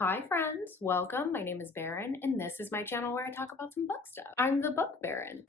Hi friends, welcome. My name is Baron and this is my channel where I talk about some book stuff. I'm the Book Baron.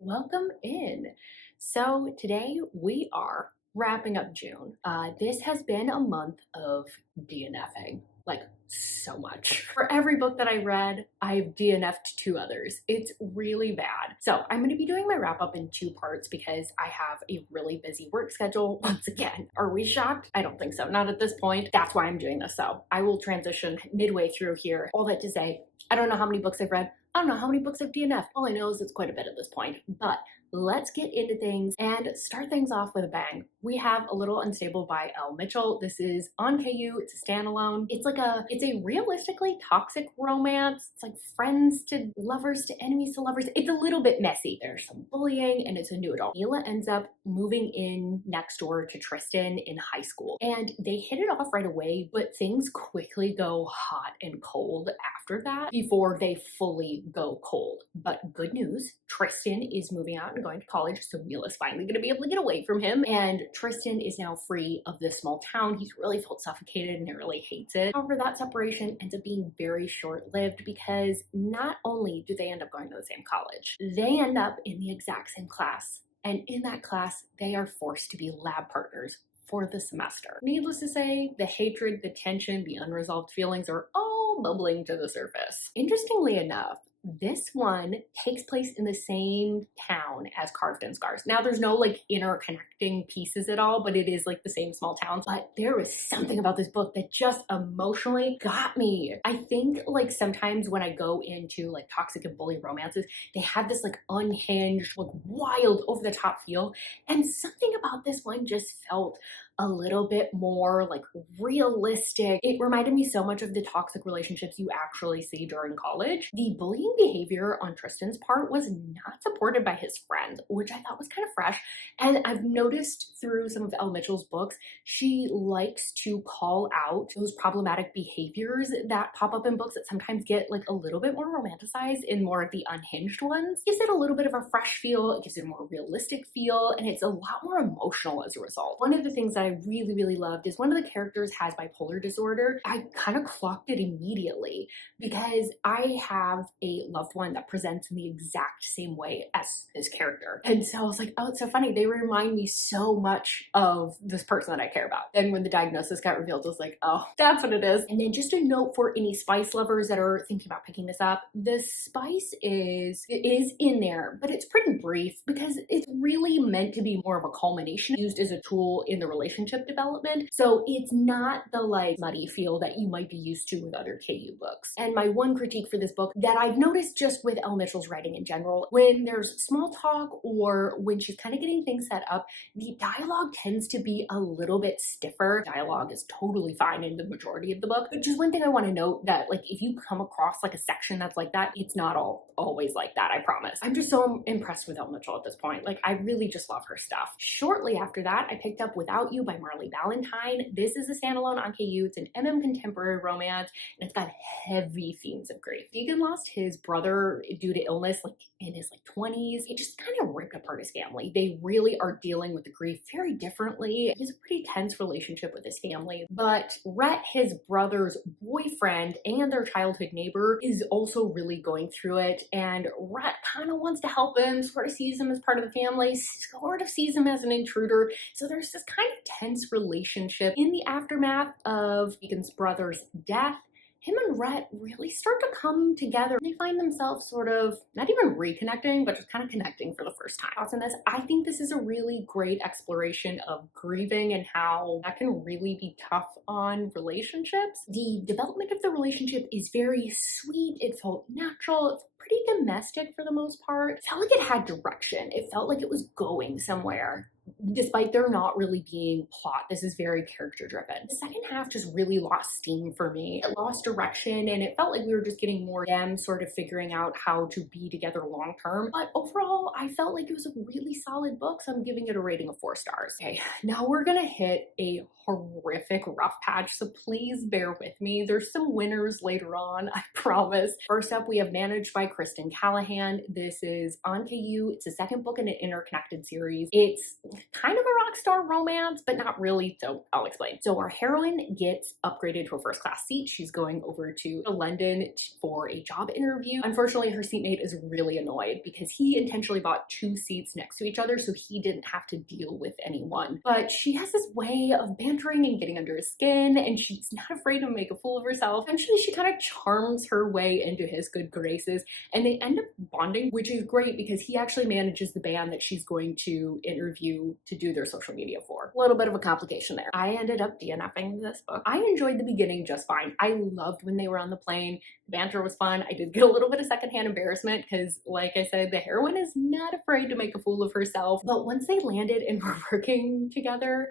Welcome in. So today we are wrapping up June. This has been a month of DNFing, like so much. For every book that I read, I've DNF'd two others. It's really bad. So I'm going to be doing my wrap up in two parts because I have a really busy work schedule once again. Are we shocked? I don't think so. Not at this point. That's why I'm doing this. So I will transition midway through here. All that to say, I don't know how many books I've read. I don't know how many books I've DNF'd. All I know is it's quite a bit at this point, but let's get into things and start things off with a bang. We have A Little Unstable by Elle Mitchell. This is on KU. It's a standalone. It's a realistically toxic romance. It's like friends to lovers to enemies to lovers. It's a little bit messy. There's some bullying and it's a new adult. Mila ends up moving in next door to Tristan in high school and they hit it off right away, but things quickly go hot and cold after that before they fully go cold. But good news, Tristan is moving out and going to college, so Mila's finally going to be able to get away from him, and Tristan is now free of this small town. He's really felt suffocated and he really hates it. However, that separation ends up being very short-lived because not only do they end up going to the same college, they end up in the exact same class, and in that class, they are forced to be lab partners for the semester. Needless to say, the hatred, the tension, the unresolved feelings are all bubbling to the surface. Interestingly enough, this one takes place in the same town as Carved in Scars. Now, there's no like interconnecting pieces at all, but it is like the same small town. But there was something about this book that just emotionally got me. I think like sometimes when I go into like toxic and bully romances, they have this like unhinged, like wild, over the top feel. And something about this one just felt a little bit more like realistic. It reminded me so much of the toxic relationships you actually see during college. The bullying behavior on Tristan's part was not supported by his friends, which I thought was kind of fresh. And I've noticed through some of Elle Mitchell's books, she likes to call out those problematic behaviors that pop up in books that sometimes get like a little bit more romanticized in more of the unhinged ones. It gives it a little bit of a fresh feel, it gives it a more realistic feel, and it's a lot more emotional as a result. One of the things that I really loved is one of the characters has bipolar disorder. I kind of clocked it immediately because I have a loved one that presents in the exact same way as this character. And so I was like, oh, it's so funny. They remind me so much of this person that I care about. And when the diagnosis got revealed, I was like, oh, that's what it is. And then just a note for any spice lovers that are thinking about picking this up, the spice is in there, but it's pretty brief because it's really meant to be more of a culmination used as a tool in the relationship development. So it's not the like muddy feel that you might be used to with other KU books. And my one critique for this book that I've noticed just with Elle Mitchell's writing in general, when there's small talk or when she's kind of getting things set up, the dialogue tends to be a little bit stiffer. Dialogue is totally fine in the majority of the book. But just one thing I want to note that like if you come across like a section that's like that, it's not always like that, I promise. I'm just so impressed with Elle Mitchell at this point. Like I really just love her stuff. Shortly after that, I picked up Without You by Marley Valentine. This is a standalone on KU. It's an contemporary romance, and it's got heavy themes of grief. Deegan lost his brother due to illness like in his like 20s. It just kind of ripped apart his family. They really are dealing with the grief very differently. He has a pretty tense relationship with his family, but Rhett, his brother's boyfriend and their childhood neighbor, is also really going through it, and Rhett kind of wants to help him, sort of sees him as part of the family, sort of sees him as an intruder. So there's this kind of tense relationship. In the aftermath of Deegan's brother's death, him and Rhett really start to come together. They find themselves sort of not even reconnecting, but just kind of connecting for the first time. Also, this, I think this is a really great exploration of grieving and how that can really be tough on relationships. The development of the relationship is very sweet. It felt natural. It's pretty domestic for the most part. It felt like it had direction. It felt like it was going somewhere. Despite there not really being plot, this is very character driven. The second half just really lost steam for me. It lost direction and it felt like we were just getting more them sort of figuring out how to be together long term. But overall, I felt like it was a really solid book, so I'm giving it a rating of 4 stars. Okay, now we're gonna hit a horrific rough patch, so please bear with me. There's some winners later on, I promise. First up, we have Managed by Kristen Callahan. This is on KU. It's the second book in an interconnected series. It's kind of a rock star romance, but not really, so I'll explain. So our heroine gets upgraded to a first class seat. She's going over to London for a job interview. Unfortunately, her seatmate is really annoyed because he intentionally bought 2 seats next to each other so he didn't have to deal with anyone. But she has this way of bantering and getting under his skin, and she's not afraid to make a fool of herself. Eventually, she kind of charms her way into his good graces, and they end up bonding, which is great because he actually manages the band that she's going to interview to do their social media for. A little bit of a complication there. I ended up DNFing this book. I enjoyed the beginning just fine. I loved when they were on the plane. The banter was fun. I did get a little bit of secondhand embarrassment because, like I said, the heroine is not afraid to make a fool of herself. But once they landed and were working together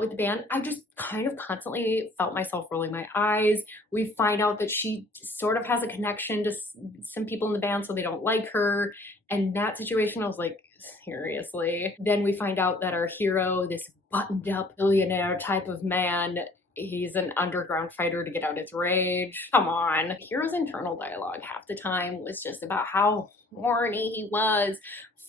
with the band, I just kind of constantly felt myself rolling my eyes. We find out that she sort of has a connection to some people in the band, so they don't like her. And that situation, I was like, seriously? Then we find out that our hero, this buttoned up billionaire type of man, he's an underground fighter to get out his rage. Come on. The hero's internal dialogue half the time was just about how horny he was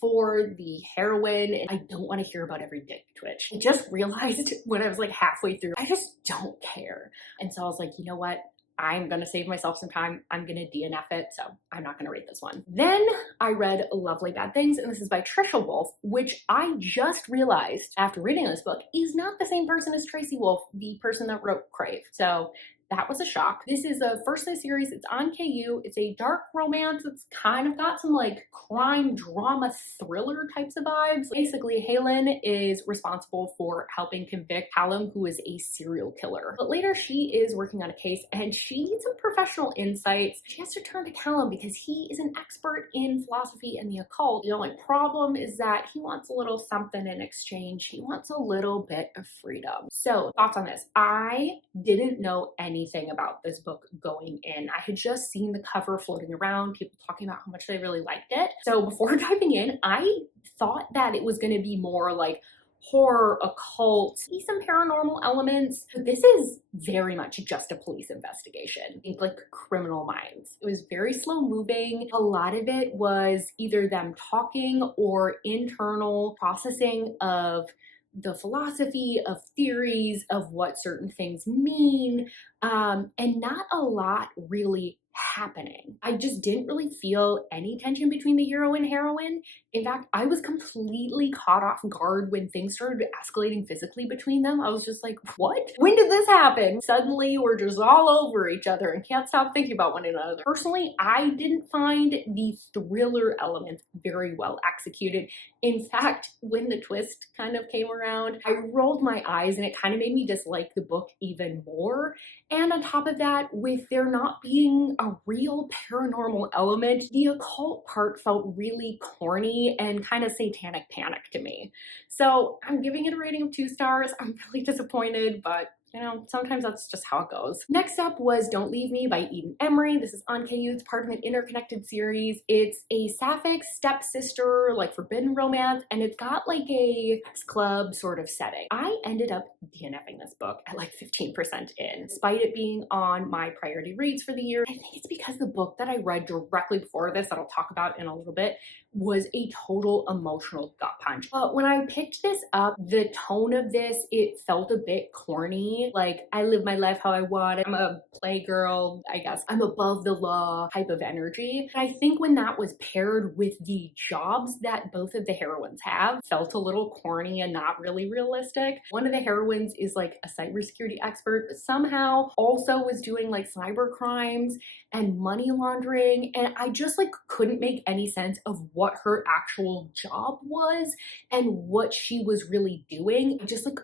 for the heroine, and I don't want to hear about every dick twitch. I just realized when I was like halfway through, I just don't care. And so I was like, you know what? I'm gonna save myself some time. I'm gonna DNF it, so I'm not gonna rate this one. Then I read Lovely Bad Things, and this is by Trisha Wolfe, which I just realized after reading this book is not the same person as Tracy Wolfe, the person that wrote Crave. So that was a shock. This is the first in the series. It's on KU. It's a dark romance. It's kind of got some like crime drama thriller types of vibes. Basically, Helen is responsible for helping convict Callum, who is a serial killer. But later she is working on a case and she needs some professional insights. She has to turn to Callum because he is an expert in philosophy and the occult. The only problem is that he wants a little something in exchange. He wants a little bit of freedom. So thoughts on this? I didn't know anything about this book going in. I had just seen the cover floating around, people talking about how much they really liked it. So before diving in, I thought that it was going to be more like horror, occult, maybe some paranormal elements. But this is very much just a police investigation. Think like Criminal Minds. It was very slow moving. A lot of it was either them talking or internal processing of the philosophy, of theories, of what certain things mean, and not a lot really happening. I just didn't really feel any tension between the hero and heroine. In fact, I was completely caught off guard when things started escalating physically between them. I was just like, what? When did this happen? Suddenly we're just all over each other and can't stop thinking about one another. Personally, I didn't find the thriller elements very well executed. In fact, when the twist kind of came around, I rolled my eyes and it kind of made me dislike the book even more. And on top of that, with there not being a real paranormal element, the occult part felt really corny and kind of satanic panic to me. So I'm giving it a rating of 2 stars. I'm really disappointed, but you know, sometimes that's just how it goes. Next up was Don't Leave Me by Eden Emery. This is on KU. It's part of an interconnected series. It's a sapphic stepsister, like forbidden romance, and it's got like a sex club sort of setting. I ended up DNFing this book at like 15% in, despite it being on my priority reads for the year. I think it's because the book that I read directly before this, that I'll talk about in a little bit, was a total emotional gut punch. But when I picked this up, the tone of this, it felt a bit corny. Like, I live my life how I want. I'm a playgirl, I guess. I'm above the law type of energy. I think when that was paired with the jobs that both of the heroines have, felt a little corny and not really realistic. One of the heroines is like a cybersecurity expert, but somehow also was doing like cyber crimes and money laundering. And I just like couldn't make any sense of what her actual job was and what she was really doing.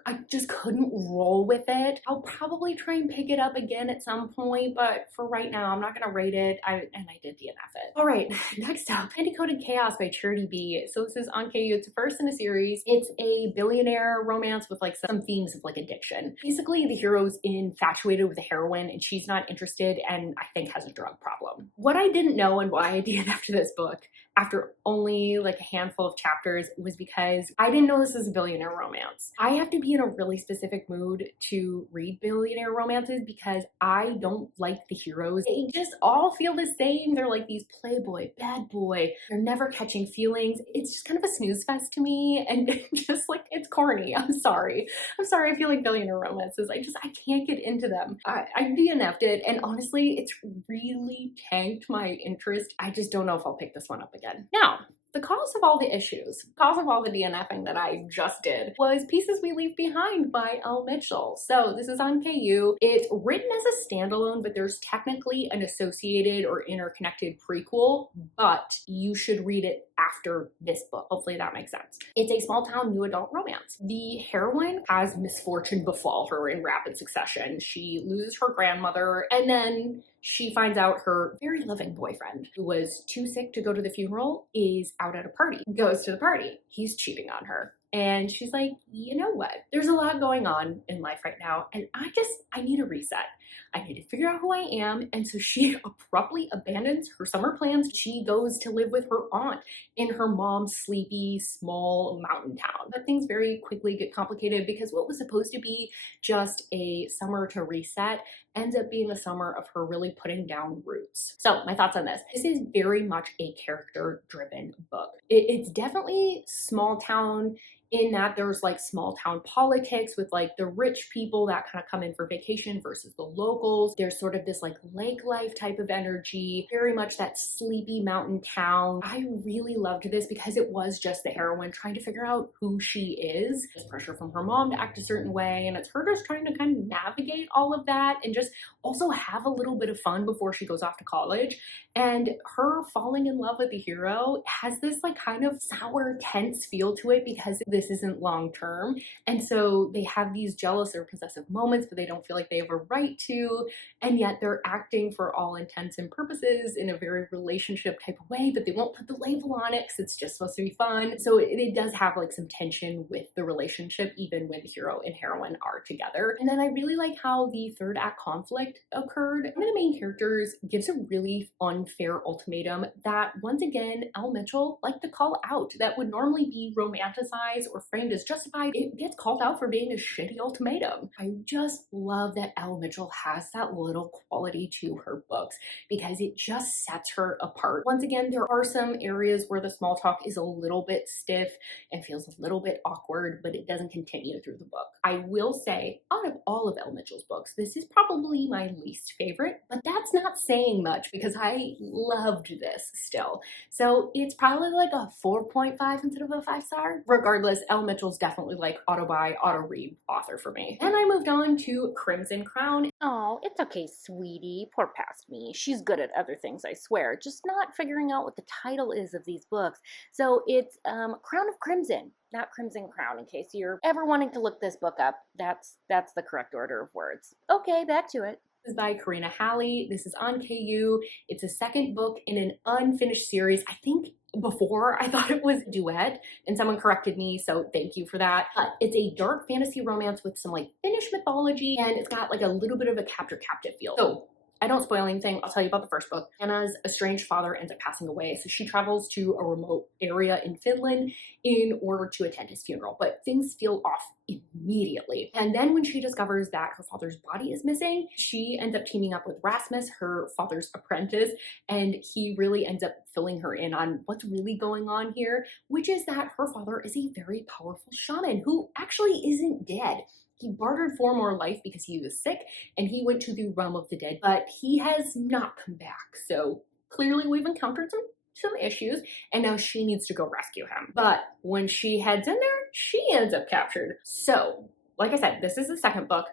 I just couldn't roll with it. I'll probably try and pick it up again at some point, but for right now, I'm not gonna rate it. I did DNF it. All right, next up, Coded Chaos by Charity B. So this is on KU. It's the first in a series. It's a billionaire romance with like some themes of like addiction. Basically, the hero's infatuated with the heroine and she's not interested and I think has a drug problem. What I didn't know and why I DNF'd this book after only like a handful of chapters was because I didn't know this was a billionaire romance. I have to be in a really specific mood to read billionaire romances because I don't like the heroes. They just all feel the same. They're like these playboy, bad boy. They're never catching feelings. It's just kind of a snooze fest to me, and just like it's corny. I'm sorry. I feel like billionaire romances. I can't get into them. I DNF'd it, and honestly, it's really tanked my interest. I just don't know if I'll pick this one up again. Now, the cause of all the issues, the cause of all the DNFing that I just did was Pieces We Leave Behind by Elle Mitchell. So this is on KU. It's written as a standalone, but there's technically an associated or interconnected prequel, but you should read it after this book. Hopefully that makes sense. It's a small town new adult romance. The heroine has misfortune befall her in rapid succession. She loses her grandmother, and then she finds out her very loving boyfriend, who was too sick to go to the funeral, is out at a party. Goes to the party. He's cheating on her. And she's like, you know what? There's a lot going on in life right now, and I need a reset. I need to figure out who I am. And so she abruptly abandons her summer plans. She goes to live with her aunt in her mom's sleepy, small mountain town. But things very quickly get complicated because what was supposed to be just a summer to reset ends up being a summer of her really putting down roots. So my thoughts on this. This is very much a character-driven book. It's definitely small town in that there's like small town politics with like the rich people that kind of come in for vacation versus the locals. There's sort of this like lake life type of energy, very much that sleepy mountain town. I really loved this because it was just the heroine trying to figure out who she is. There's pressure from her mom to act a certain way, and it's her just trying to kind of navigate all of that and just also have a little bit of fun before she goes off to college. And her falling in love with the hero has this like kind of sour, tense feel to it because this isn't long term. And so they have these jealous or possessive moments, but they don't feel like they have a right to. And yet they're acting for all intents and purposes in a very relationship type of way, but they won't put the label on it because it's just supposed to be fun. So it does have like some tension with the relationship, even when hero and heroine are together. And then I really like how the third act conflict occurred. One of the main characters gives a really unfair ultimatum that, once again, Elle Mitchell liked to call out that would normally be romanticized or framed as justified. It gets called out for being a shitty ultimatum. I just love that Elle Mitchell has that little quality to her books because it just sets her apart. Once again, there are some areas where the small talk is a little bit stiff and feels a little bit awkward, but it doesn't continue through the book. I will say, out of all of Elle Mitchell's books, this is probably my least favorite, but that's not saying much because I loved this still. So it's probably like a 4.5 instead of a 5-star. Regardless, Elle Mitchell's definitely like auto-buy, auto-read author for me. Then I moved on to Crimson Crown. Oh, it's okay, sweetie. Poor past me. She's good at other things, I swear. Just not figuring out what the title is of these books. So it's Crown of Crimson, not Crimson Crown, in case you're ever wanting to look this book up. That's the correct order of words. Okay, back to it. This is by Karina Halley. This is on KU. It's a second book in an unfinished series. I think before I thought it was a duet, and someone corrected me, so thank you for that. It's a dark fantasy romance with some like Finnish mythology, and it's got like a little bit of a captive feel. So I don't spoil anything. I'll tell you about the first book. Anna's estranged father ends up passing away, so she travels to a remote area in Finland in order to attend his funeral, but things feel off immediately. And then when she discovers that her father's body is missing, she ends up teaming up with Rasmus, her father's apprentice, and he really ends up filling her in on what's really going on here, which is that her father is a very powerful shaman who actually isn't dead. He bartered for more life because he was sick, and he went to the realm of the dead, but he has not come back. So clearly we've encountered some issues, and now she needs to go rescue him. But when she heads in there, she ends up captured. So, like I said, this is the second book,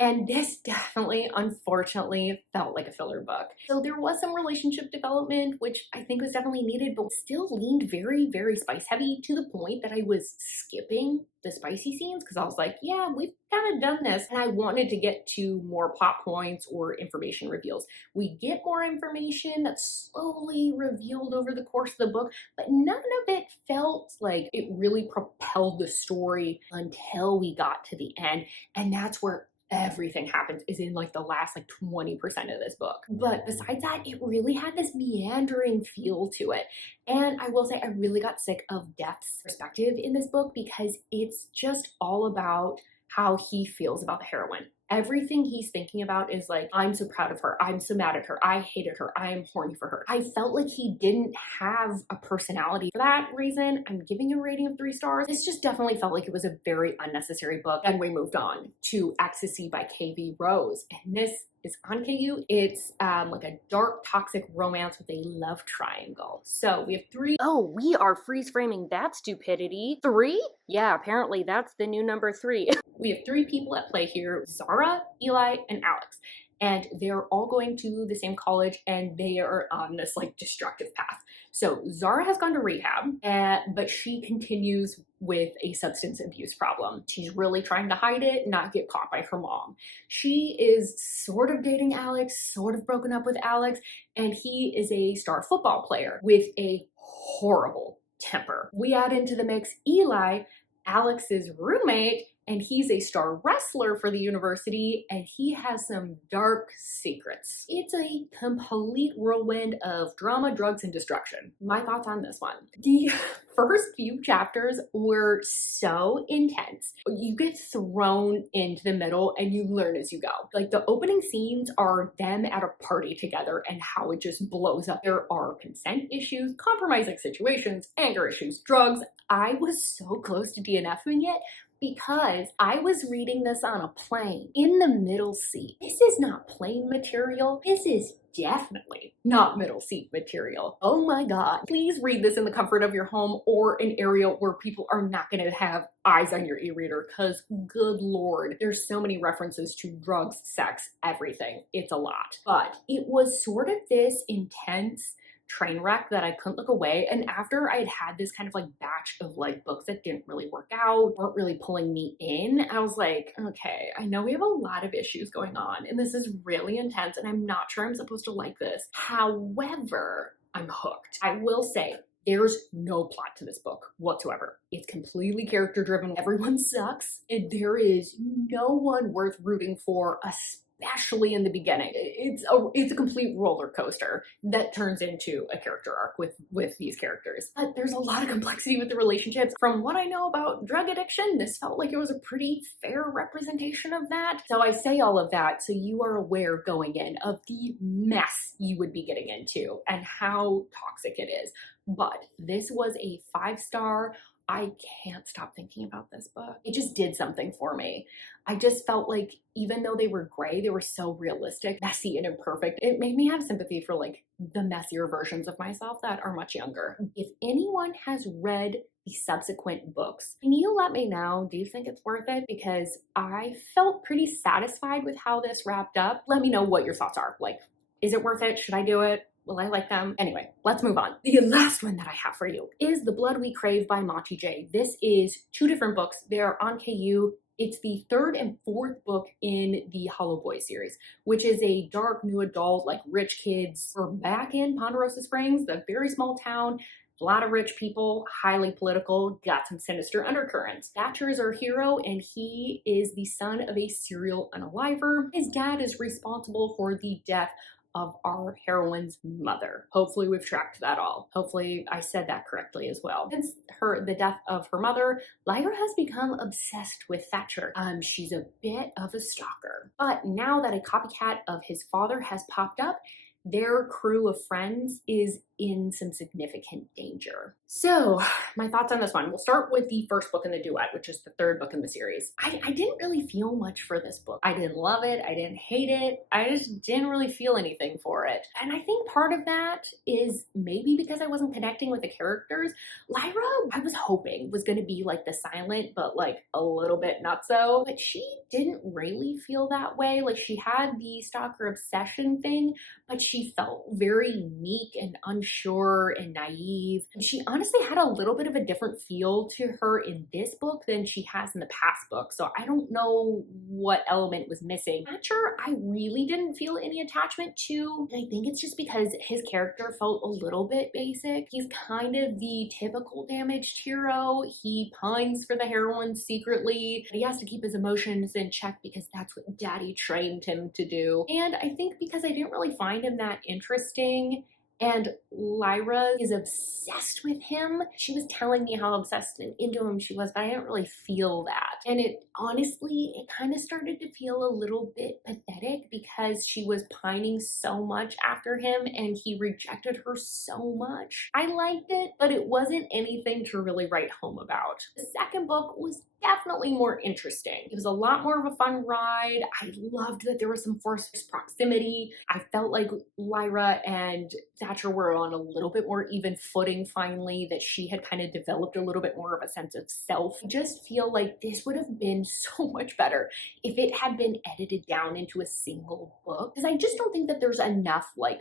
and this definitely, unfortunately, felt like a filler book. So there was some relationship development, which I think was definitely needed, but still leaned very, very spice heavy to the point that I was skipping the spicy scenes because I was like, yeah, we've kind of done this. And I wanted to get to more plot points or information reveals. We get more information that's slowly revealed over the course of the book, but none of it felt like it really propelled the story until we got to the end. And that's where everything happens is in like the last like 20% of this book. But besides that, it really had this meandering feel to it. And I will say, I really got sick of Death's perspective in this book because it's just all about how he feels about the heroine. Everything he's thinking about is like, I'm so proud of her. I'm so mad at her. I hated her. I am horny for her. I felt like he didn't have a personality. For that reason, I'm giving it a rating of 3 stars. This just definitely felt like it was a very unnecessary book. And we moved on to Ecstasy by KV Rose. And this is on KU. It's like a dark, toxic romance with a love triangle. So we have 3. Oh, we are freeze framing that stupidity. 3? Yeah, apparently that's the new number 3. We have 3 people at play here: Zara, Eli, and Alex. And they're all going to the same college and they are on this like destructive path. So Zara has gone to rehab, but she continues with a substance abuse problem. She's really trying to hide it, not get caught by her mom. She is sort of dating Alex, sort of broken up with Alex, and he is a star football player with a horrible temper. We add into the mix Eli, Alex's roommate, and he's a star wrestler for the university, and he has some dark secrets. It's a complete whirlwind of drama, drugs, and destruction. My thoughts on this one. The first few chapters were so intense. You get thrown into the middle and you learn as you go. Like the opening scenes are them at a party together and how it just blows up. There are consent issues, compromising situations, anger issues, drugs. I was so close to DNFing it because I was reading this on a plane in the middle seat. This is not plane material. This is definitely not middle seat material. Oh my God. Please read this in the comfort of your home or an area where people are not going to have eyes on your e-reader because good Lord, there's so many references to drugs, sex, everything. It's a lot. But it was sort of this intense train wreck that I couldn't look away. And after I'd had this kind of like batch of like books that didn't really work out, weren't really pulling me in, I was like, okay, I know we have a lot of issues going on and this is really intense and I'm not sure I'm supposed to like this. However, I'm hooked. I will say, there's no plot to this book whatsoever. It's completely character driven. Everyone sucks. And there is no one worth rooting for, especially in the beginning. It's a complete roller coaster that turns into a character arc with these characters. But there's a lot of complexity with the relationships. From what I know about drug addiction, this felt like it was a pretty fair representation of that. So I say all of that so you are aware going in of the mess you would be getting into and how toxic it is. But this was a 5-star. I can't stop thinking about this book. It just did something for me. I just felt like even though they were gray, they were so realistic, messy, and imperfect. It made me have sympathy for like the messier versions of myself that are much younger. If anyone has read the subsequent books, can you let me know? Do you think it's worth it? Because I felt pretty satisfied with how this wrapped up. Let me know what your thoughts are. Like, is it worth it? Should I do it? Will I like them? Anyway, let's move on. The last one that I have for you is The Blood We Crave by Monty J. This is 2 different books. They're on KU. It's the 3rd and 4th book in the Hollow Boy series, which is a dark new adult, like rich kids. We're back in Ponderosa Springs, the very small town. A lot of rich people, highly political, got some sinister undercurrents. Thatcher is our hero, and he is the son of a serial unaliver. His dad is responsible for the death of our heroine's mother. Hopefully we've tracked that all. Hopefully I said that correctly as well. Since the death of her mother, Lyra has become obsessed with Thatcher. She's a bit of a stalker. But now that a copycat of his father has popped up, their crew of friends is in some significant danger. So my thoughts on this one. We'll start with the first book in the duet, which is the 3rd book in the series. I didn't really feel much for this book. I didn't love it. I didn't hate it. I just didn't really feel anything for it. And I think part of that is maybe because I wasn't connecting with the characters. Lyra, I was hoping was going to be like the silent, but like a little bit not so. But she didn't really feel that way. Like she had the stalker obsession thing, but she she felt very meek and unsure and naive. She honestly had a little bit of a different feel to her in this book than she has in the past book. So I don't know what element was missing. Thatcher, I really didn't feel any attachment to. And I think it's just because his character felt a little bit basic. He's kind of the typical damaged hero. He pines for the heroine secretly. He has to keep his emotions in check because that's what daddy trained him to do. And I think because I didn't really find him that interesting, and Lyra is obsessed with him. She was telling me how obsessed and into him she was, but I didn't really feel that. And it kind of started to feel a little bit pathetic because she was pining so much after him and he rejected her so much. I liked it, but it wasn't anything to really write home about. The second book was definitely more interesting. It was a lot more of a fun ride. I loved that there was some forced proximity. I felt like Lyra and Thatcher were on a little bit more even footing finally, that she had kind of developed a little bit more of a sense of self. I just feel like this would have been so much better if it had been edited down into a single book, because I just don't think that there's enough like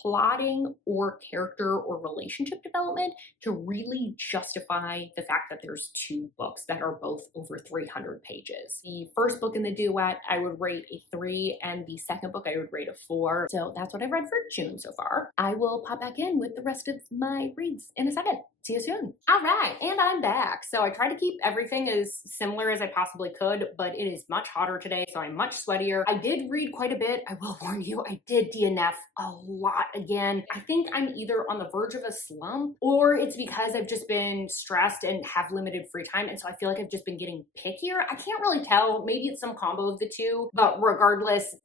plotting or character or relationship development to really justify the fact that there's two books that are both over 300 pages. The first book in the duet, I would rate a 3, and the second book, I would rate a 4. So that's what I've read for June so far. I will pop back in with the rest of my reads in a second. See you soon. All right, and I'm back. So I tried to keep everything as similar as I possibly could, but it is much hotter today, so I'm much sweatier. I did read quite a bit. I will warn you, I did DNF a lot again. I think I'm either on the verge of a slump, or it's because I've just been stressed and have limited free time, and so I feel like I've just been getting pickier. I can't really tell. Maybe it's some combo of the two, but regardless,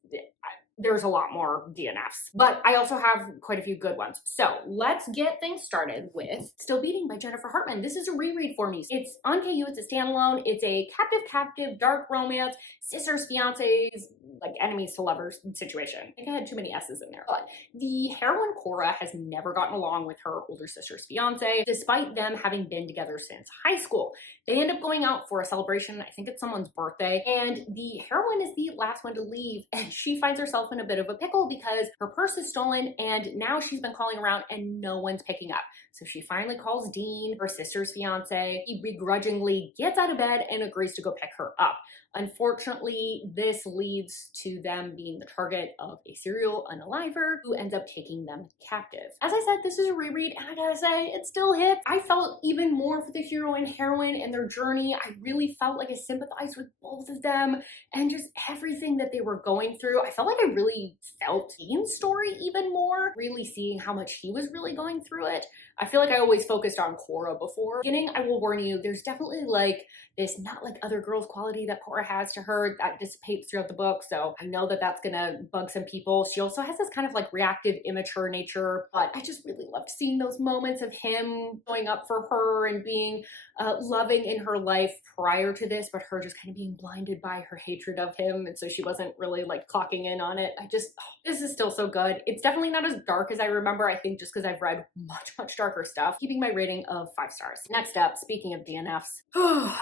there's a lot more DNFs, but I also have quite a few good ones. So let's get things started with Still Beating by Jennifer Hartman. This is a reread for me. It's on KU, it's a standalone. It's a captive, dark romance, sisters, fiancés, like enemies to lovers situation. I think I had too many S's in there. But the heroine Cora has never gotten along with her older sister's fiance, despite them having been together since high school. They end up going out for a celebration. I think it's someone's birthday, and the heroine is the last one to leave, and she finds herself in a bit of a pickle because her purse is stolen, and now she's been calling around and no one's picking up. So she finally calls Dean, her sister's fiance. He begrudgingly gets out of bed and agrees to go pick her up. Unfortunately, this leads to them being the target of a serial unaliver who ends up taking them captive. As I said, this is a reread, and I gotta say, it still hit. I felt even more for the hero and heroine and their journey. I really felt like I sympathized with both of them and just everything that they were going through. I felt like I really felt Dean's story even more, really seeing how much he was really going through it. I feel like I always focused on Cora before. Beginning, I will warn you, there's definitely like this not like other girls quality that Cora has to her that dissipates throughout the book. So I know that that's gonna bug some people. She also has this kind of like reactive, immature nature, but I just really loved seeing those moments of him showing up for her and being loving in her life prior to this, but her just kind of being blinded by her hatred of him. And so she wasn't really like clocking in on it. This is still so good. It's definitely not as dark as I remember, I think just because I've read much darker stuff. Keeping my rating of 5 stars. Next up, speaking of DNFs,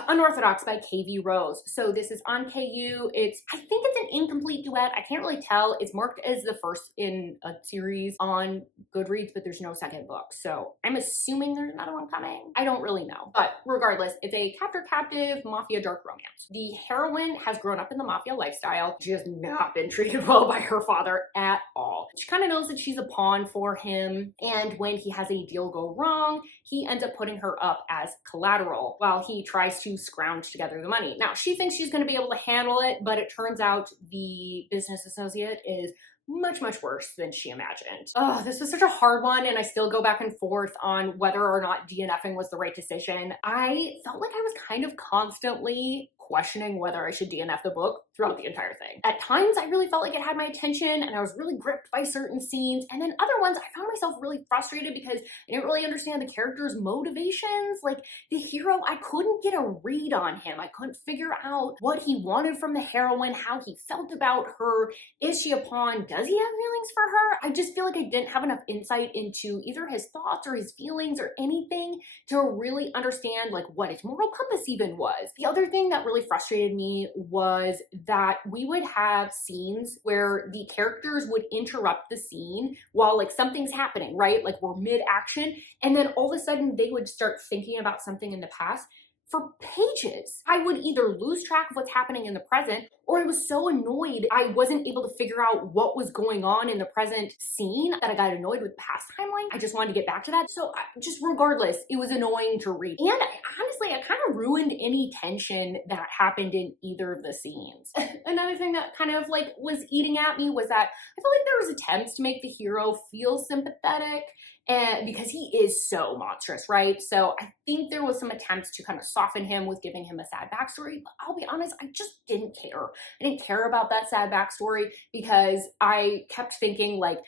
Unorthodox by KV Rose. So this is on KU. I think it's an incomplete duet. I can't really tell. It's marked as the first in a series on Goodreads, but there's no second book. So I'm assuming there's another one coming. I don't really know. But regardless, it's a captive mafia dark romance. The heroine has grown up in the mafia lifestyle. She has not been treated well by her father at all. She kind of knows that she's a pawn for him, and when he has a deal go wrong, he ends up putting her up as collateral while he tries to scrounge together the money. Now, she thinks she's going to be able to handle it, but it turns out the business associate is much worse than she imagined. Oh, this was such a hard one, and I still go back and forth on whether or not DNFing was the right decision. I felt like I was kind of constantly questioning whether I should DNF the book throughout the entire thing. At times, I really felt like it had my attention and I was really gripped by certain scenes, and then other ones, I found myself really frustrated because I didn't really understand the character's motivations. Like, the hero, I couldn't get a read on him. I couldn't figure out what he wanted from the heroine, how he felt about her. Is she a pawn? Does he have feelings for her? I just feel like I didn't have enough insight into either his thoughts or his feelings or anything to really understand like what his moral compass even was. The other thing that really frustrated me was that we would have scenes where the characters would interrupt the scene while like something's happening, right? Like we're mid-action, and then all of a sudden they would start thinking about something in the past for pages. I would either lose track of what's happening in the present, or I was so annoyed I wasn't able to figure out what was going on in the present scene that I got annoyed with the past timeline. I just wanted to get back to that. So just regardless, it was annoying to read. And honestly, I kind of ruined any tension that happened in either of the scenes. Another thing that kind of like was eating at me was that I feel like there was attempts to make the hero feel sympathetic, and because he is so monstrous, right? So I think there was some attempts to kind of soften him with giving him a sad backstory, but I'll be honest, I just didn't care. I didn't care about that sad backstory because I kept thinking like,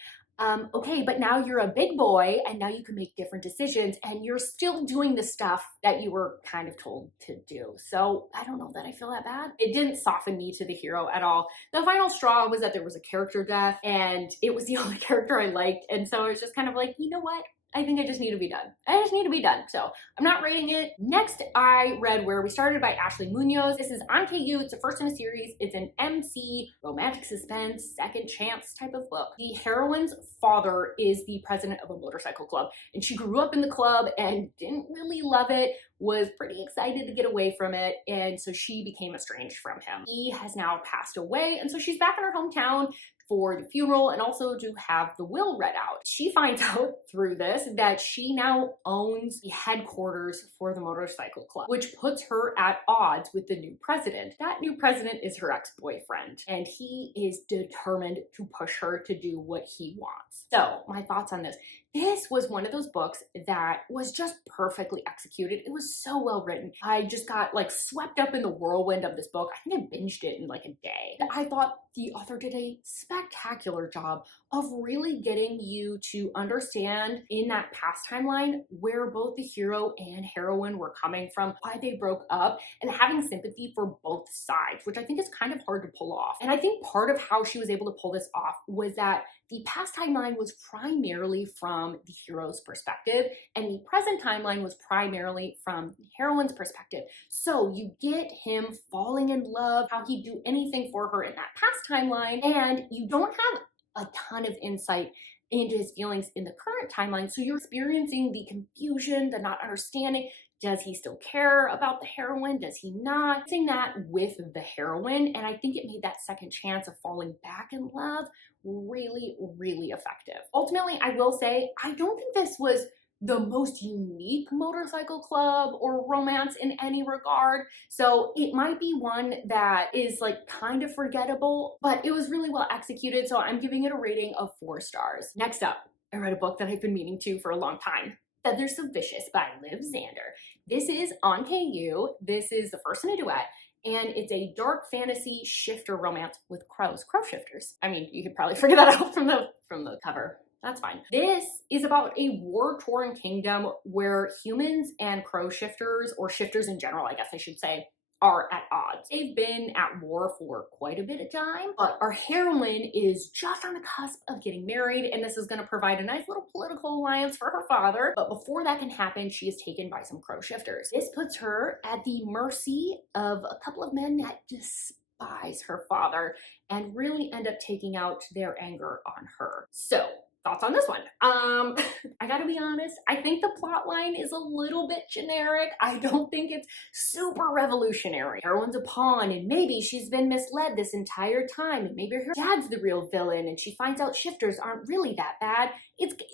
okay, but now you're a big boy and now you can make different decisions and you're still doing the stuff that you were kind of told to do. So I don't know that I feel that bad. It didn't soften me to the hero at all. The final straw was that there was a character death and it was the only character I liked. And so it was just kind of like, you know what? I think I just need to be done. I just need to be done. So I'm not rating it. Next, I read Where We Started by Ashley Munoz. This is on KU. It's the first in a series. It's an MC, romantic suspense, second chance type of book. The heroine's father is the president of a motorcycle club, and she grew up in the club and didn't really love it, was pretty excited to get away from it, and so she became estranged from him. He has now passed away, and so she's back in her hometown for the funeral and also to have the will read out. She finds out through this that she now owns the headquarters for the motorcycle club, which puts her at odds with the new president. That new president is her ex-boyfriend, and he is determined to push her to do what he wants. So my thoughts on this. This was one of those books that was just perfectly executed. It was so well written. I just got like swept up in the whirlwind of this book. I think I binged it in like a day. I thought the author did a spectacular job of really getting you to understand in that past timeline where both the hero and heroine were coming from, why they broke up, and having sympathy for both sides, which I think is kind of hard to pull off. And I think part of how she was able to pull this off was that the past timeline was primarily from the hero's perspective, and the present timeline was primarily from the heroine's perspective. So you get him falling in love, how he'd do anything for her in that past timeline, and you don't have a ton of insight into his feelings in the current timeline. So you're experiencing the confusion, the not understanding. Does he still care about the heroine? Does he not? Seeing that with the heroine, and I think it made that second chance of falling back in love really, really effective. Ultimately, I will say, I don't think this was the most unique motorcycle club or romance in any regard. So it might be one that is like kind of forgettable, but it was really well executed. So I'm giving it a rating of 4 stars. Next up, I read a book that I've been meaning to for a long time. Feathers So Vicious by Liv Zander. This is on KU. This is the first in a duet, and it's a dark fantasy shifter romance with crows. Crow shifters. I mean, you could probably figure that out from the cover. That's fine. This is about a war-torn kingdom where humans and crow shifters, or shifters in general, I guess I should say, are at odds. They've been at war for quite a bit of time, but our heroine is just on the cusp of getting married, and this is going to provide a nice little political alliance for her father. But before that can happen, she is taken by some crow shifters. This puts her at the mercy of a couple of men that despise her father and really end up taking out their anger on her. So, thoughts on this one? I gotta be honest, I think the plot line is a little bit generic. I don't think it's super revolutionary. Heroine's a pawn, and maybe she's been misled this entire time, and maybe her dad's the real villain, and she finds out shifters aren't really that bad.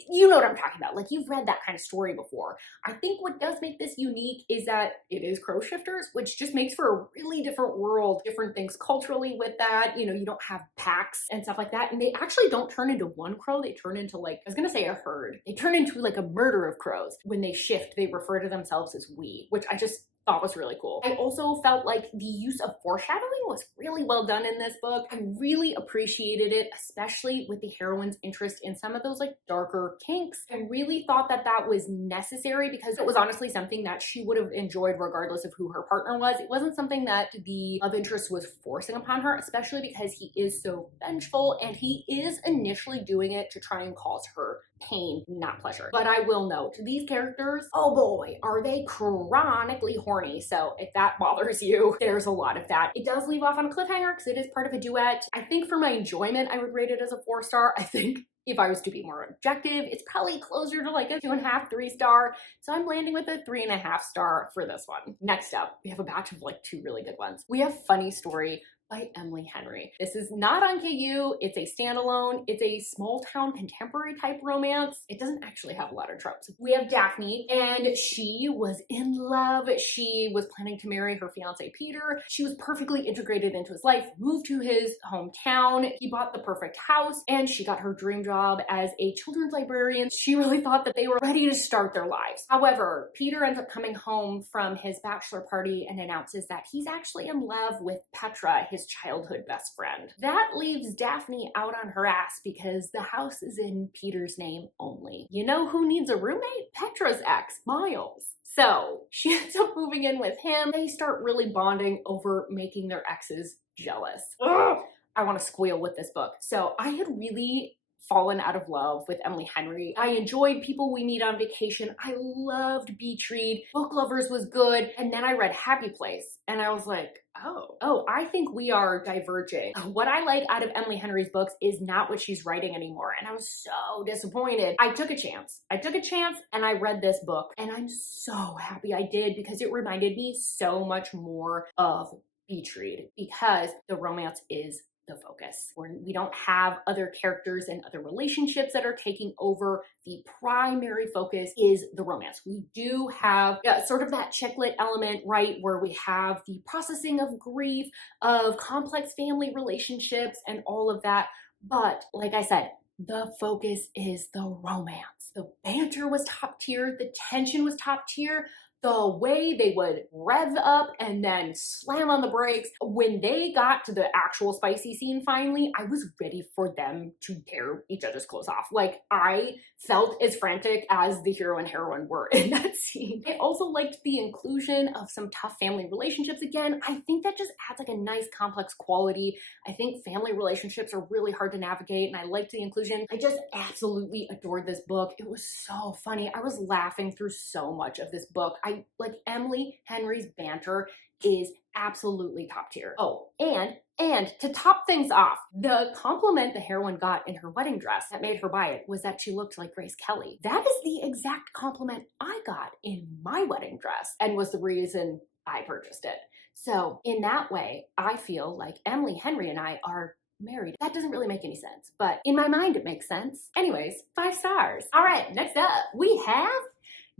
You know what I'm talking about. Like, you've read that kind of story before. I think what does make this unique is that it is crow shifters, which just makes for a really different world, different things culturally with that. You know, you don't have packs and stuff like that. And they actually don't turn into one crow. They turn into like, I was going to say a herd. They turn into like a murder of crows. When they shift, they refer to themselves as we, which I just thought was really cool. I also felt like the use of foreshadowing was really well done in this book. I really appreciated it, especially with the heroine's interest in some of those like darker kinks. I really thought that that was necessary because it was honestly something that she would have enjoyed regardless of who her partner was. It wasn't something that the love interest was forcing upon her, especially because he is so vengeful and he is initially doing it to try and cause her pain, not pleasure. But I will note, these characters, oh boy, are they chronically horny. So if that bothers you, there's a lot of that. It does leave off on a cliffhanger because it is part of a duet. I think for my enjoyment, I would rate it as a 4-star. I think if I was to be more objective, it's probably closer to like a 2.5, 3-star. So I'm landing with a 3.5-star for this one. Next up, we have a batch of like 2 really good ones. We have Funny Story by Emily Henry. This is not on KU, it's a standalone, it's a small town contemporary type romance. It doesn't actually have a lot of tropes. We have Daphne, and she was in love. She was planning to marry her fiance Peter. She was perfectly integrated into his life, moved to his hometown. He bought the perfect house, and she got her dream job as a children's librarian. She really thought that they were ready to start their lives. However, Peter ends up coming home from his bachelor party and announces that he's actually in love with Petra, his childhood best friend. That leaves Daphne out on her ass because the house is in Peter's name only. You know who needs a roommate? Petra's ex, Miles. So she ends up moving in with him. They start really bonding over making their exes jealous. Ugh! I want to squeal with this book. So I had really fallen out of love with Emily Henry. I enjoyed People We Meet on Vacation. I loved Beach Read. Book Lovers was good. And then I read Happy Place and I was like, oh, I think we are diverging. What I like out of Emily Henry's books is not what she's writing anymore. And I was so disappointed. I took a chance and I read this book and I'm so happy I did because it reminded me so much more of Beach Read because the romance is the focus. We don't have other characters and other relationships that are taking over. The primary focus is the romance. We do have sort of that chick lit element, right, where we have the processing of grief, of complex family relationships and all of that. But like I said, the focus is the romance. The banter was top tier. The tension was top tier. The way they would rev up and then slam on the brakes. When they got to the actual spicy scene finally, I was ready for them to tear each other's clothes off. Like, I felt as frantic as the hero and heroine were in that scene. I also liked the inclusion of some tough family relationships. Again, I think that just adds like a nice complex quality. I think family relationships are really hard to navigate and I liked the inclusion. I just absolutely adored this book. It was so funny. I was laughing through so much of this book. Like Emily Henry's banter is absolutely top tier. Oh, and to top things off, the compliment the heroine got in her wedding dress that made her buy it was that she looked like Grace Kelly. That is the exact compliment I got in my wedding dress and was the reason I purchased it. So in that way, I feel like Emily Henry and I are married. That doesn't really make any sense, but in my mind it makes sense. Anyways, 5 stars. All right, next up, we have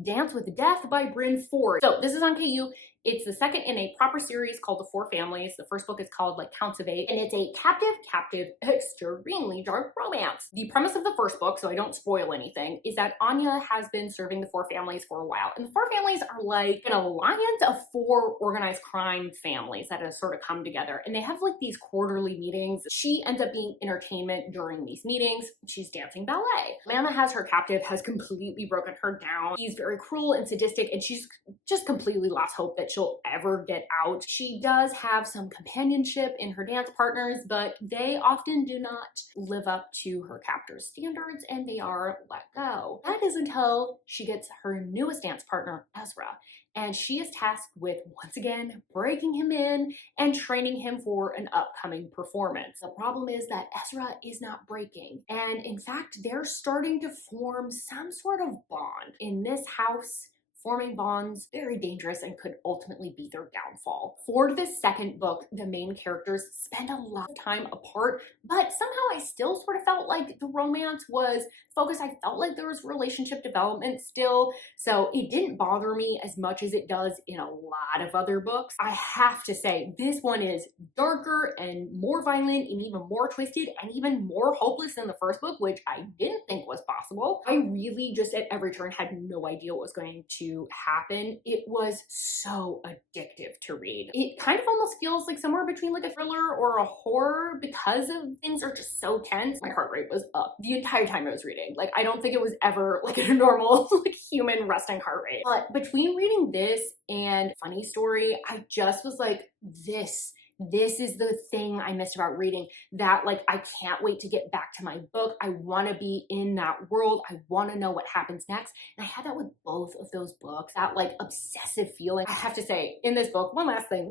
Dance with Death by Bryn Ford. So this is on KU. It's the second in a proper series called The Four Families. The first book is called like Counts of Eight, and it's a captive, extremely dark romance. The premise of the first book, so I don't spoil anything, is that Anya has been serving the Four Families for a while. And the Four Families are like an alliance of 4 organized crime families that have sort of come together. And they have like these quarterly meetings. She ends up being entertainment during these meetings. She's dancing ballet. Amanda has her captive, has completely broken her down. He's very cruel and sadistic, and she's just completely lost hope that she'll ever get out. She does have some companionship in her dance partners, but they often do not live up to her captor's standards and they are let go. That is until she gets her newest dance partner, Ezra. And she is tasked with, once again, breaking him in and training him for an upcoming performance. The problem is that Ezra is not breaking. And in fact, they're starting to form some sort of bond. In this house, forming bonds, very dangerous and could ultimately be their downfall. For this second book, the main characters spend a lot of time apart, but somehow I still sort of felt like the romance was focused. I felt like there was relationship development still, so it didn't bother me as much as it does in a lot of other books. I have to say, this one is darker and more violent and even more twisted and even more hopeless than the first book, which I didn't think was possible. I really just at every turn had no idea what was going to happen. It was so addictive to read. It kind of almost feels like somewhere between like a thriller or a horror because of things are just so tense. My heart rate was up the entire time I was reading. Like, I don't think it was ever like a normal like human resting heart rate. But between reading this and Funny Story, I just was like, this this is the thing I missed about reading, that like I can't wait to get back to my book. I want to be in that world. I want to know what happens next. And I had that with both of those books, that like obsessive feeling. I have to say, in this book, one last thing,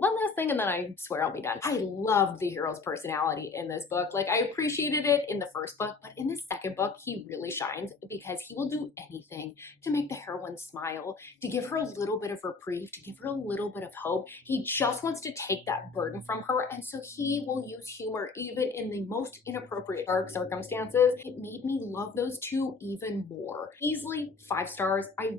and then I swear I'll be done. I loved the hero's personality in this book. Like I appreciated it in the first book, but in the second book, he really shines because he will do anything to make the heroine smile, to give her a little bit of reprieve, to give her a little bit of hope. He just wants to take that burden from her, and so he will use humor even in the most inappropriate dark circumstances. It made me love those two even more. Easily 5 stars. I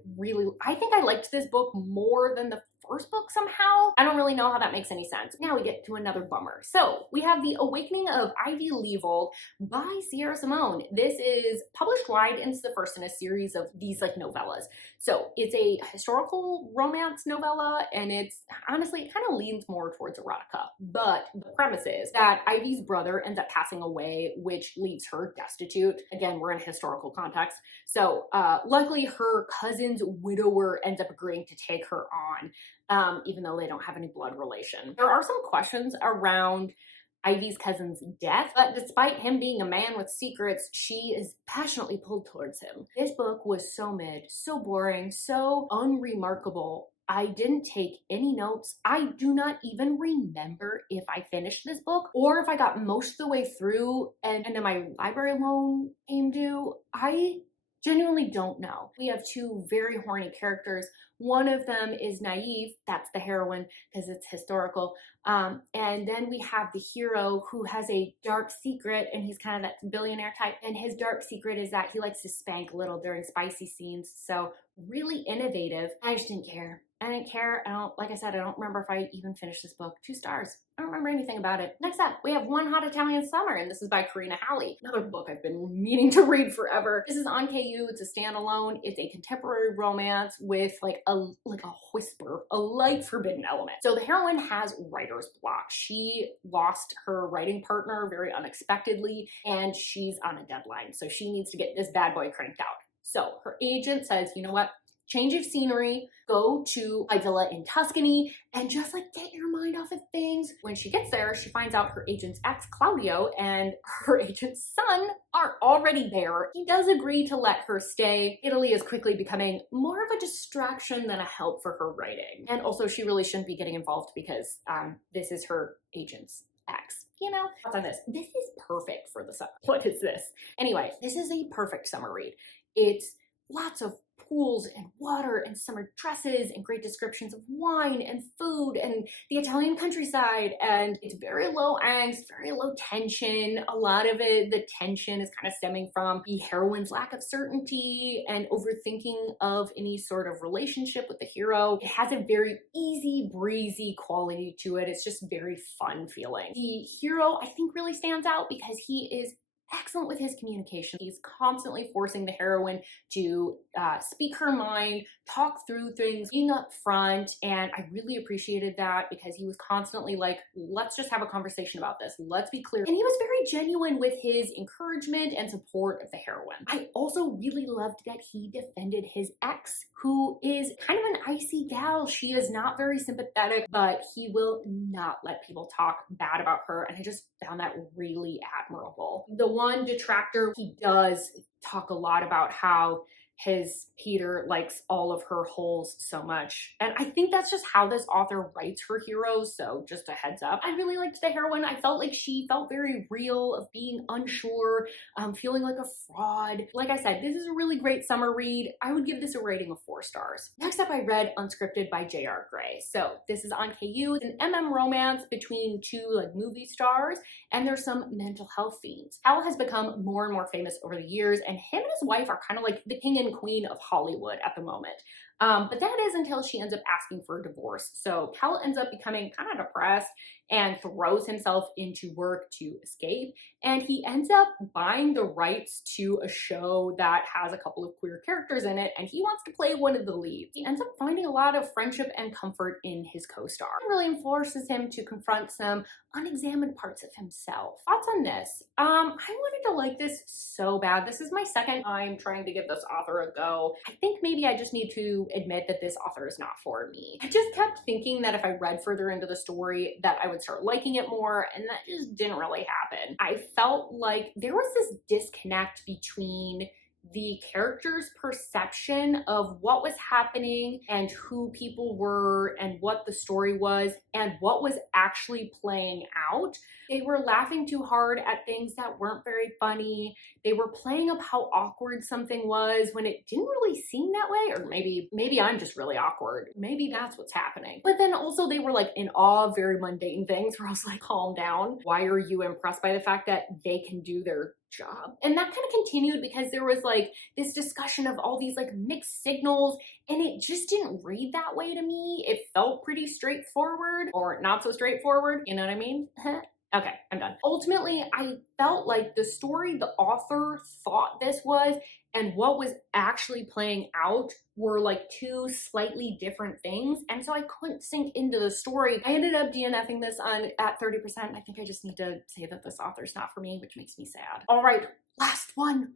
think I liked this book more than the first book somehow. I don't really know how that makes any sense. Now we get to another bummer. So we have The Awakening of Ivy Leval by Sierra Simone. This is published wide, and it's the first in a series of these like novellas. So it's a historical romance novella, and it's honestly, it kind of leans more towards erotica. But the premise is that Ivy's brother ends up passing away, which leaves her destitute. Again, we're in a historical context. So luckily her cousin's widower ends up agreeing to take her on, even though they don't have any blood relation. There are some questions around Ivy's cousin's death, but despite him being a man with secrets, she is passionately pulled towards him. This book was so mid, so boring, so unremarkable. I didn't take any notes. I do not even remember if I finished this book or if I got most of the way through and then my library loan came due. I genuinely don't know. We have 2 very horny characters. One of them is Naive, that's the heroine because it's historical. And then we have the hero who has a dark secret, and he's kind of that billionaire type. And his dark secret is that he likes to spank a little during spicy scenes. So really innovative. I just didn't care. I didn't care. Like I said, I don't remember if I even finished this book. 2 stars. I don't remember anything about it. Next up, we have One Hot Italian Summer, and this is by Karina Halley. Another book I've been meaning to read forever. This is on KU. It's a standalone. It's a contemporary romance with like a whisper, a light forbidden element. So the heroine has writer's block. She lost her writing partner very unexpectedly, and she's on a deadline. So she needs to get this bad boy cranked out. So her agent says, you know what? Change of scenery, go to a villa in Tuscany, and just like get your mind off of things. When she gets there, she finds out her agent's ex, Claudio, and her agent's son are already there. He does agree to let her stay. Italy is quickly becoming more of a distraction than a help for her writing. And also, she really shouldn't be getting involved because this is her agent's ex. You know, what's on this? This is perfect for the summer. What is this? Anyway, this is a perfect summer read. It's lots of pools and water and summer dresses and great descriptions of wine and food and the Italian countryside, and it's very low angst, very low tension. A lot of it, the tension is kind of stemming from the heroine's lack of certainty and overthinking of any sort of relationship with the hero. It has a very easy breezy quality to it. It's just very fun feeling. The hero, I think, really stands out because he is excellent with his communication. He's constantly forcing the heroine to speak her mind, talk through things, being upfront, and I really appreciated that because he was constantly like, let's just have a conversation about this. Let's be clear. And he was very genuine with his encouragement and support of the heroine. I also really loved that he defended his ex, who is kind of an icy gal. She is not very sympathetic, but he will not let people talk bad about her, and I just found that really admirable. The one detractor, he does talk a lot about how his Peter likes all of her holes so much. And I think that's just how this author writes her heroes, so just a heads up. I really liked the heroine. I felt like she felt very real, of being unsure, feeling like a fraud. Like I said, this is a really great summer read. I would give this a rating of 4 stars. Next up, I read Unscripted by J.R. Gray. So this is on KU. It's an romance between 2 like movie stars, and there's some mental health themes. Hal has become more and more famous over the years, and him and his wife are kind of like the king and queen of Hollywood at the moment. But that is until she ends up asking for a divorce. So Cal ends up becoming kind of depressed and throws himself into work to escape. And he ends up buying the rights to a show that has a couple of queer characters in it, and he wants to play one of the leads. He ends up finding a lot of friendship and comfort in his co-star. It really forces him to confront some unexamined parts of himself. Thoughts on this? I wanted to like this so bad. This is my second time trying to give this author a go. I think maybe I just need to admit that this author is not for me. I just kept thinking that if I read further into the story that I would start liking it more, and that just didn't really happen. I felt like there was this disconnect between the character's perception of what was happening and who people were and what the story was and what was actually playing out. They were laughing too hard at things that weren't very funny. They were playing up how awkward something was when it didn't really seem that way. Or maybe I'm just really awkward. Maybe that's what's happening. But then also they were like in awe of very mundane things where I was like, calm down. Why are you impressed by the fact that they can do their job? And that kind of continued because there was like this discussion of all these like mixed signals, and it just didn't read that way to me. It felt pretty straightforward, or not so straightforward, you know what I mean? Okay, I'm done. Ultimately, I felt like the story the author thought this was and what was actually playing out were like two slightly different things. And so I couldn't sink into the story. I ended up DNFing this at 30%. I think I just need to say that this author's not for me, which makes me sad. All right, last one.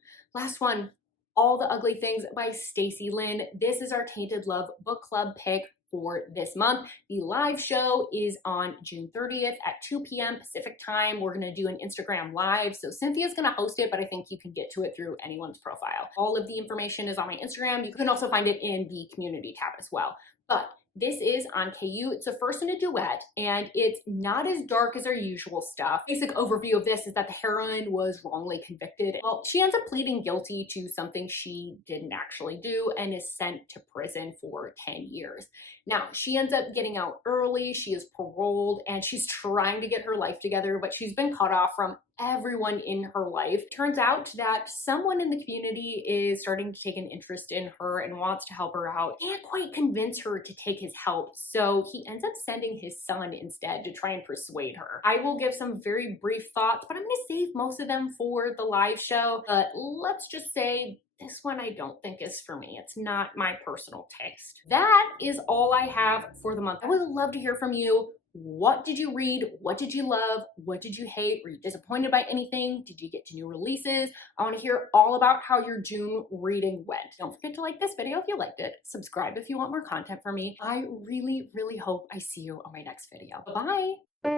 All the Ugly Things by Stacey Lynn. This is our Tainted Love book club pick for this month. The live show is on June 30th at 2 p.m. Pacific time. We're going to do an Instagram live. So Cynthia's going to host it, but I think you can get to it through anyone's profile. All of the information is on my Instagram. You can also find it in the community tab as well. But this is on KU. It's a first in a duet, and it's not as dark as our usual stuff. Basic overview of this is that the heroine was wrongly convicted. Well, she ends up pleading guilty to something she didn't actually do and is sent to prison for 10 years. Now, she ends up getting out early. She is paroled, and she's trying to get her life together, but she's been cut off from everyone in her life. Turns out that someone in the community is starting to take an interest in her and wants to help her out. Can't quite convince her to take his help, so he ends up sending his son instead to try and persuade her. I will give some very brief thoughts, but I'm gonna save most of them for the live show. But let's just say this one I don't think is for me. It's not my personal taste. That is all I have for the month. I would love to hear from you. What did you read? What did you love? What did you hate? Were you disappointed by anything? Did you get to new releases? I want to hear all about how your June reading went. Don't forget to like this video if you liked it. Subscribe if you want more content from me. I really, really hope I see you on my next video. Bye-bye.